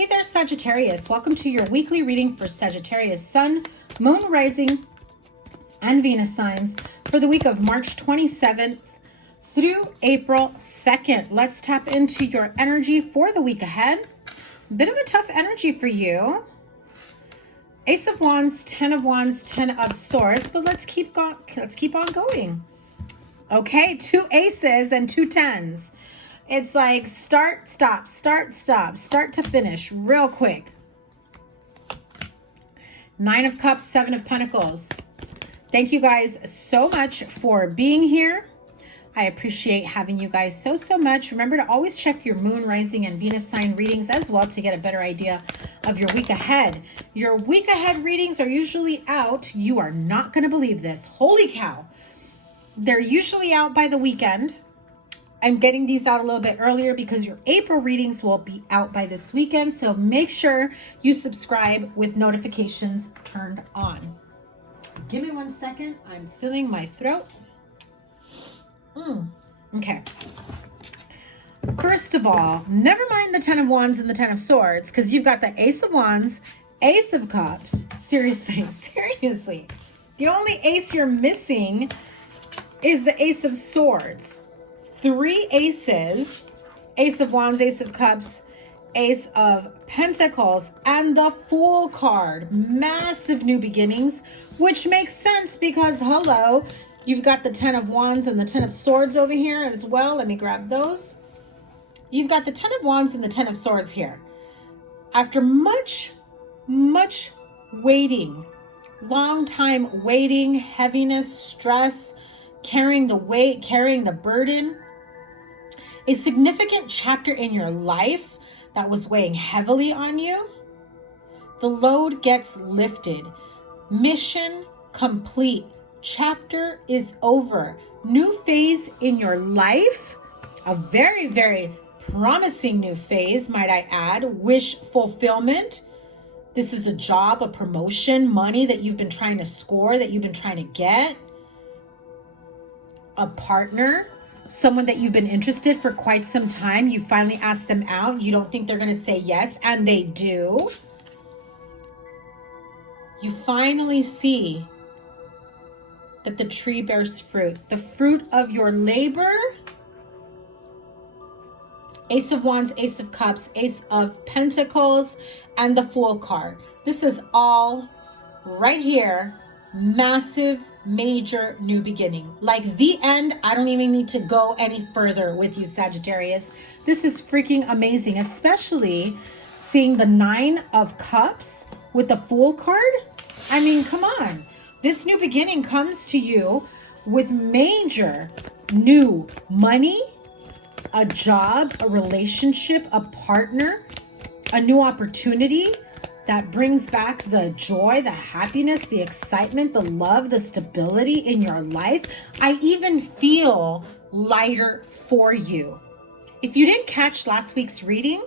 Hey there, Sagittarius. Welcome to your weekly reading for Sagittarius Sun, Moon, Rising, and Venus signs for the week of March 27th through April 2nd. Let's tap into your energy for the week ahead. Bit of a tough energy for you. Ace of Wands, 10 of Wands, 10 of Swords, but let's keep on going. Okay, 2 aces and 2 tens. It's like start, stop, start, stop, start to finish real quick. 9 of Cups, 7 of Pentacles. Thank you guys so much for being here. I appreciate having you guys so much. Remember to always check your Moon, Rising, and Venus sign readings as well to get a better idea of your week ahead. Your week ahead readings are usually out. You are not going to believe this. Holy cow. They're usually out by the weekend. I'm getting these out a little bit earlier because your April readings will be out by this weekend. So make sure you subscribe with notifications turned on. Give me 1 second. I'm filling my throat. Okay. First of all, never mind the 10 of Wands and the 10 of Swords, because you've got the Ace of Wands, Ace of Cups. Seriously. The only ace you're missing is the Ace of Swords. 3 aces, Ace of Wands, Ace of Cups, Ace of Pentacles, and the Fool card. Massive new beginnings, which makes sense because, hello, you've got the 10 of Wands and the 10 of Swords over here as well. Let me grab those. You've got the 10 of Wands and the 10 of Swords here. After much waiting, long time waiting, heaviness, stress, carrying the weight, carrying the burden, a significant chapter in your life that was weighing heavily on you, the load gets lifted. Mission complete. Chapter is over. New phase in your life. A very promising new phase, might I add. Wish fulfillment. This is a job, a promotion, money that you've been trying to score, that you've been trying to get. A partner, someone that you've been interested for quite some time. You finally ask them out. You don't think they're going to say yes, and they do. You finally see that the tree bears fruit. The fruit of your labor. Ace of Wands, Ace of Cups, Ace of Pentacles, and the Fool card. This is all right here. Massive, major new beginning. Like the end. I don't even need to go any further with you, Sagittarius. This is freaking amazing, especially seeing the 9 of Cups with the Fool card. I mean, come on. This new beginning comes to you with major new money, a job, a relationship, a partner, a new opportunity that brings back the joy, the happiness, the excitement, the love, the stability in your life. I even feel lighter for you. If you didn't catch last week's reading,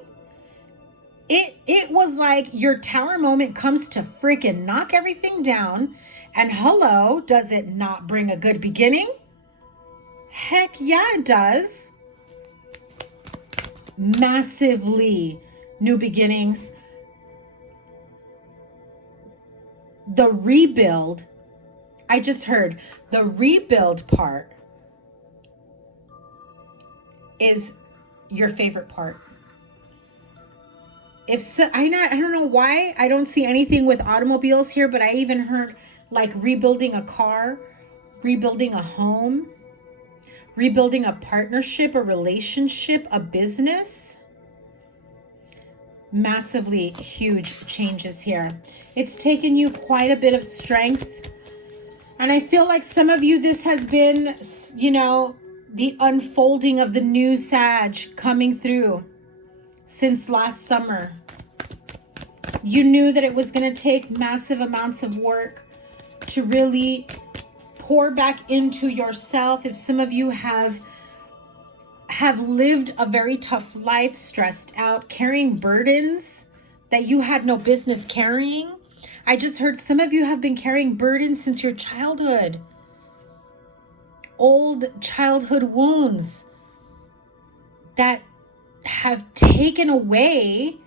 it was like your tower moment comes to freaking knock everything down. And hello, does it not bring a good beginning? Heck yeah, it does. Massively new beginnings. The rebuild, I just heard the rebuild part is your favorite part. If so, I don't know why I don't see anything with automobiles here, but I even heard like rebuilding a car, rebuilding a home, rebuilding a partnership, a relationship, a business. Massively huge changes here. It's taken you quite a bit of strength. And I feel like some of you, this has been, you know, the unfolding of the new Sag coming through since last summer. You knew that it was going to take massive amounts of work to really pour back into yourself. If some of you have lived a very tough life, stressed out, carrying burdens that you had no business carrying. I just heard some of you have been carrying burdens since your childhood. Old childhood wounds that have taken away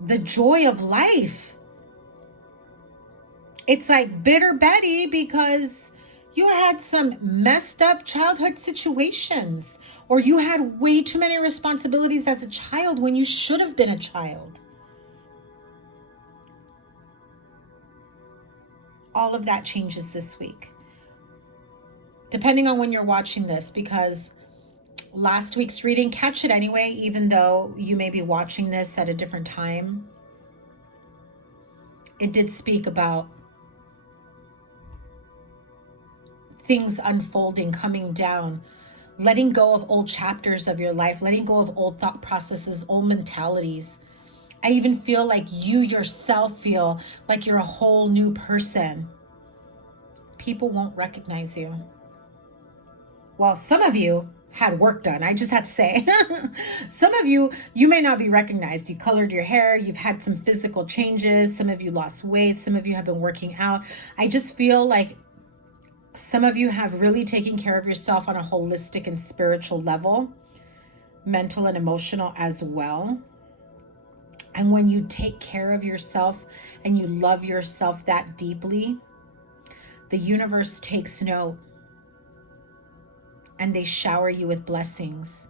the joy of life. It's like bitter Betty because you had some messed up childhood situations, or you had way too many responsibilities as a child when you should have been a child. All of that changes this week, depending on when you're watching this, because last week's reading, catch it anyway, even though you may be watching this at a different time. It did speak about things unfolding, coming down, letting go of old chapters of your life, letting go of old thought processes, old mentalities. I even feel like you yourself feel like you're a whole new person. People won't recognize you. Well, some of you had work done. I just have to say, some of you may not be recognized. You colored your hair. You've had some physical changes. Some of you lost weight. Some of you have been working out. I just feel like some of you have really taken care of yourself on a holistic and spiritual level, mental and emotional as well. And when you take care of yourself and you love yourself that deeply, the universe takes note and they shower you with blessings.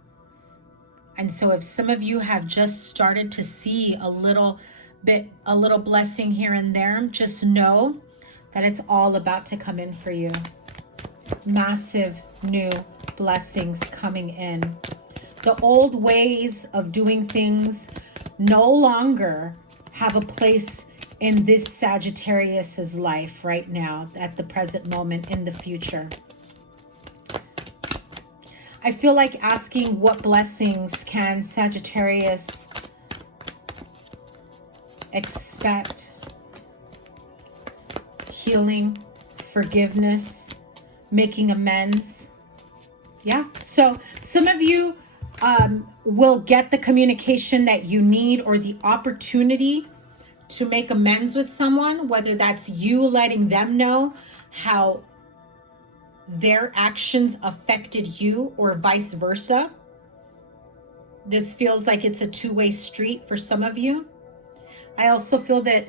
And so if some of you have just started to see a little blessing here and there, just know that it's all about to come in for you. Massive new blessings coming in. The old ways of doing things no longer have a place in this Sagittarius's life right now, at the present moment, in the future. I feel like asking, what blessings can Sagittarius expect? Healing, forgiveness, making amends. Yeah, so some of you will get the communication that you need, or the opportunity to make amends with someone, whether that's you letting them know how their actions affected you, or vice versa. This feels like it's a two-way street for some of you. I also feel that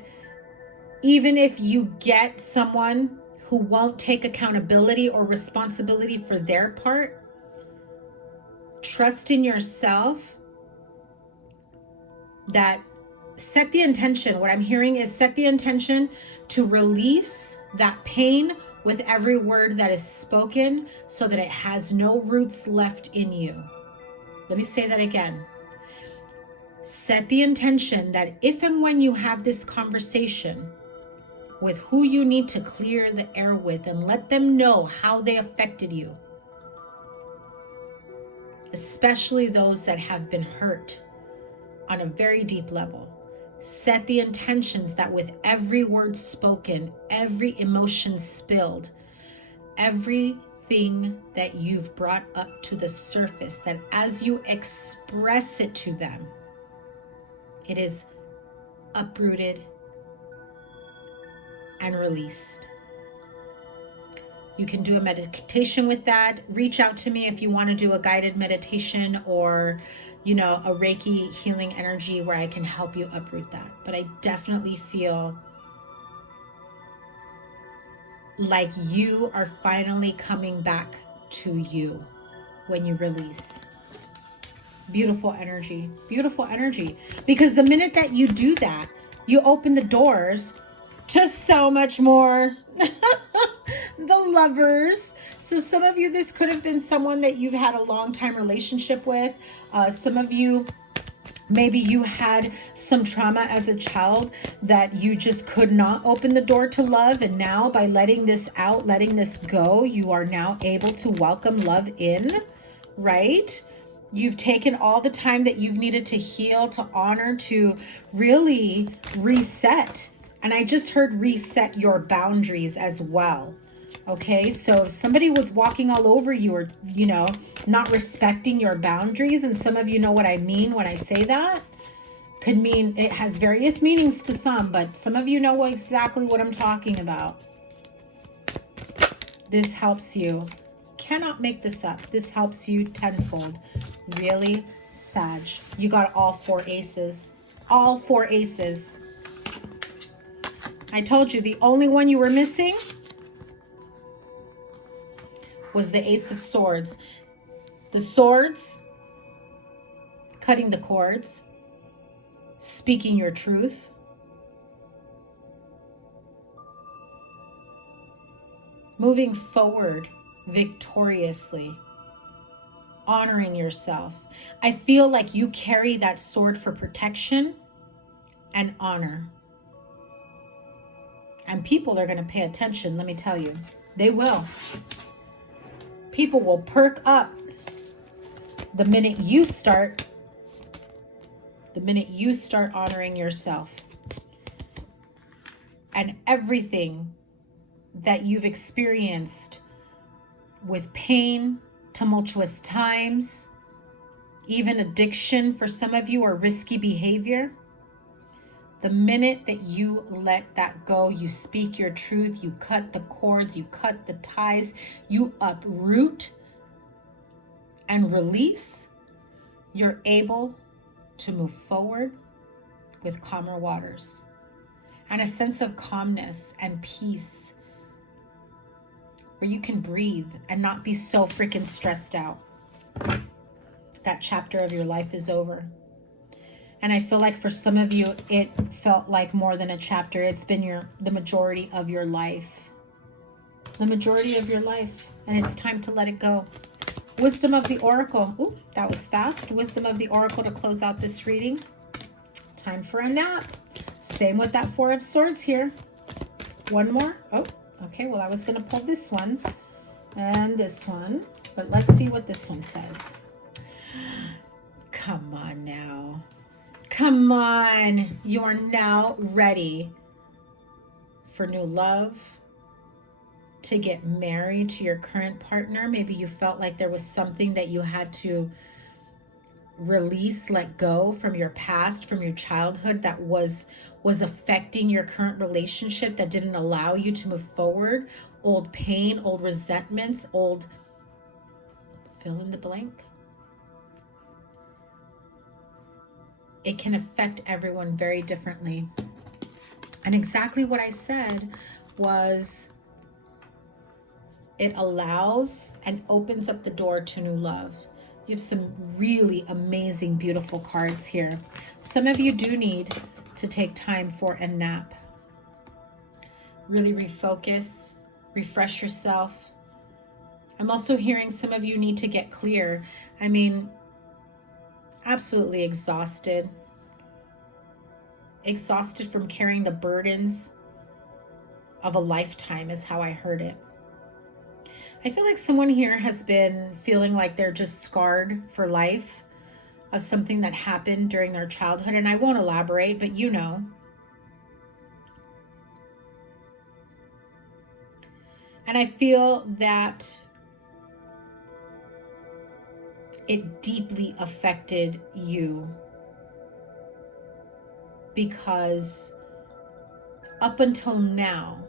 even if you get someone who won't take accountability or responsibility for their part, trust in yourself. That set the intention. What I'm hearing is set the intention to release that pain with every word that is spoken, so that it has no roots left in you. Let me say that again. Set the intention that if and when you have this conversation with who you need to clear the air with, and let them know how they affected you, especially those that have been hurt on a very deep level. Set the intentions that with every word spoken, every emotion spilled, everything that you've brought up to the surface, that as you express it to them, it is uprooted and released. You can do a meditation with that. Reach out to me if you want to do a guided meditation, or, a Reiki healing energy where I can help you uproot that. But I definitely feel like you are finally coming back to you when you release. Beautiful energy, beautiful energy. Because the minute that you do that, you open the doors to so much more. The lovers. So some of you, this could have been someone that you've had a long time relationship with. Some of you, maybe you had some trauma as a child that you just could not open the door to love. And now by letting this out, letting this go, you are now able to welcome love in, right? You've taken all the time that you've needed to heal, to honor, to really reset. And I just heard reset your boundaries as well. Okay, so if somebody was walking all over you, or, not respecting your boundaries, and some of you know what I mean when I say that, could mean, it has various meanings to some, but some of you know exactly what I'm talking about. This helps you. Cannot make this up. This helps you tenfold. Really, Sag. You got all 4 aces. All 4 aces. I told you the only one you were missing was the Ace of Swords. The swords, cutting the cords, speaking your truth, moving forward victoriously, honoring yourself. I feel like you carry that sword for protection and honor. And people are going to pay attention, let me tell you. They will. People will perk up the minute you start honoring yourself. And everything that you've experienced with pain, tumultuous times, even addiction for some of you, or risky behavior, the minute that you let that go, you speak your truth, you cut the cords, you cut the ties, you uproot and release, you're able to move forward with calmer waters and a sense of calmness and peace where you can breathe and not be so freaking stressed out. That chapter of your life is over. And I feel like for some of you, it felt like more than a chapter. It's been the majority of your life. The majority of your life. And it's time to let it go. Wisdom of the Oracle. Ooh, that was fast. Wisdom of the Oracle to close out this reading. Time for a nap. Same with that 4 of Swords here. One more. Oh, okay. Well, I was going to pull this one and this one. But let's see what this one says. Come on now. Come on. You are now ready for new love, to get married to your current partner. Maybe you felt like there was something that you had to release, let go from your past, from your childhood that was affecting your current relationship, that didn't allow you to move forward. Old pain, old resentments, old fill in the blank. It can affect everyone very differently. And exactly what I said was, it allows and opens up the door to new love. You have some really amazing, beautiful cards here. Some of you do need to take time for a nap. Really refocus, refresh yourself. I'm also hearing some of you need to get clear. I mean, absolutely exhausted. Exhausted from carrying the burdens of a lifetime is how I heard it. I feel like someone here has been feeling like they're just scarred for life of something that happened during their childhood. And I won't elaborate, but you know. And I feel that it deeply affected you because up until now,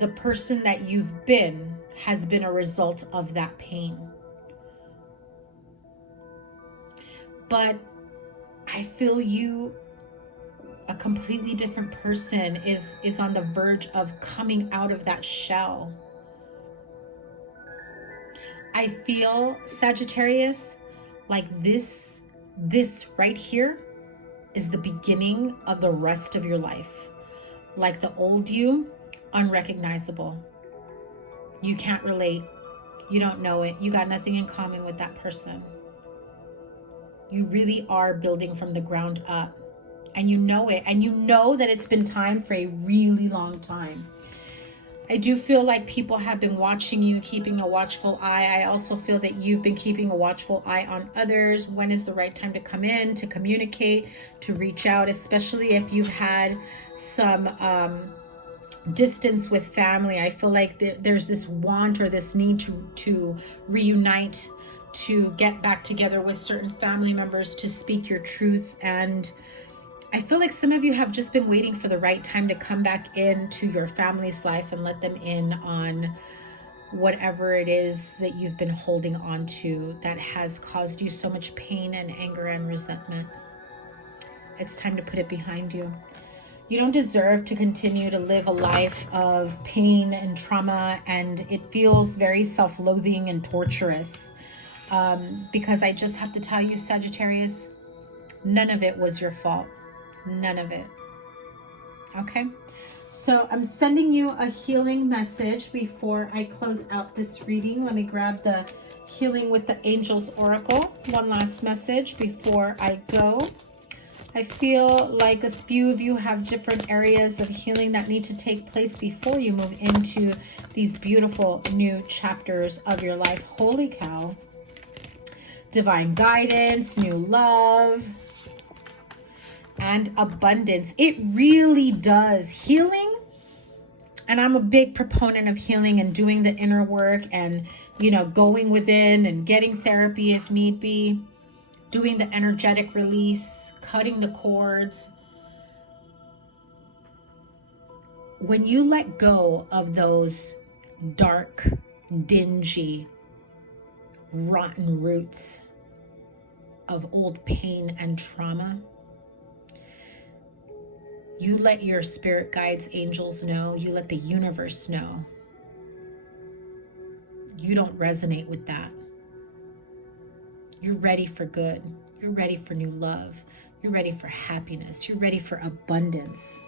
the person that you've been has been a result of that pain. But I feel you, a completely different person, is on the verge of coming out of that shell. I feel, Sagittarius, like this right here is the beginning of the rest of your life. Like the old you, unrecognizable. You can't relate. You don't know it. You got nothing in common with that person. You really are building from the ground up. And you know it. And you know that it's been time for a really long time. I do feel like people have been watching you, keeping a watchful eye. I also feel that you've been keeping a watchful eye on others. When is the right time to come in, to communicate, to reach out, especially if you've had some distance with family. I feel like there's this want or this need to reunite, to get back together with certain family members, to speak your truth. And I feel like some of you have just been waiting for the right time to come back into your family's life and let them in on whatever it is that you've been holding on to that has caused you so much pain and anger and resentment. It's time to put it behind you. You don't deserve to continue to live a life of pain and trauma, and it feels very self-loathing and torturous. Because I just have to tell you, Sagittarius, none of it was your fault. None of it. Okay? So I'm sending you a healing message before I close out this reading. Let me grab the Healing with the Angels Oracle. One last message before I go. I feel like a few of you have different areas of healing that need to take place before you move into these beautiful new chapters of your life. Holy cow. Divine guidance, new love, and abundance. It really does. Healing, and I'm a big proponent of healing and doing the inner work and, you know, going within and getting therapy if need be, doing the energetic release, cutting the cords. When you let go of those dark, dingy, rotten roots of old pain and trauma, you let your spirit guides, angels know, you let the universe know you don't resonate with that. You're ready for good. You're ready for new love. You're ready for happiness. You're ready for abundance.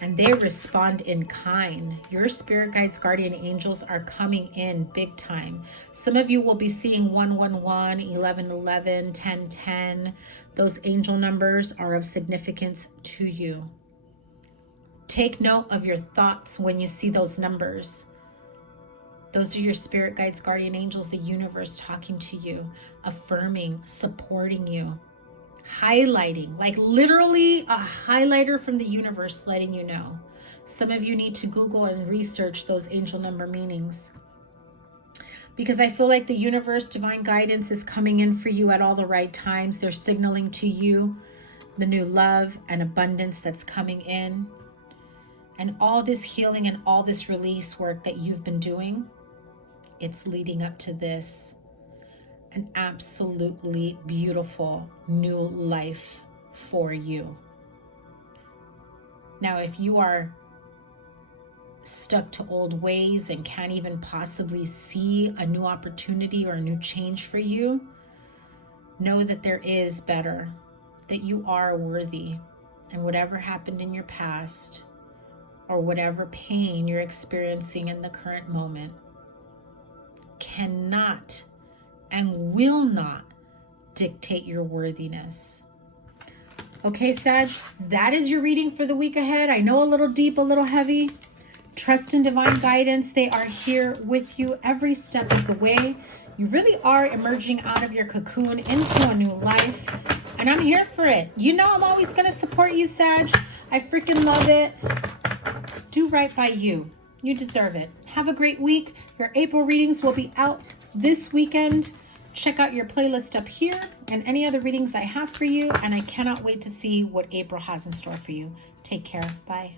And they respond in kind. Your spirit guides, guardian angels are coming in big time. Some of you will be seeing 111, 1111, 1010. Those angel numbers are of significance to you. Take note of your thoughts when you see those numbers. Those are your spirit guides, guardian angels, the universe talking to you, affirming, supporting you, highlighting, like literally a highlighter from the universe letting you know. Some of you need to Google and research those angel number meanings, because I feel like the universe, divine guidance is coming in for you at all the right times. They're signaling to you the new love and abundance that's coming in. And all this healing and all this release work that you've been doing, it's leading up to this, an absolutely beautiful new life for you. Now, if you are stuck to old ways and can't even possibly see a new opportunity or a new change for you, know that there is better, that you are worthy, and whatever happened in your past or whatever pain you're experiencing in the current moment cannot and will not dictate your worthiness. Okay, Sag, that is your reading for the week ahead. I know a little deep, a little heavy. Trust in divine guidance. They are here with you every step of the way. You really are emerging out of your cocoon into a new life. And I'm here for it. You know I'm always going to support you, Sag. I freaking love it. Do right by you. You deserve it. Have a great week. Your April readings will be out this weekend. Check out your playlist up here and any other readings I have for you. And I cannot wait to see what April has in store for you. Take care. Bye.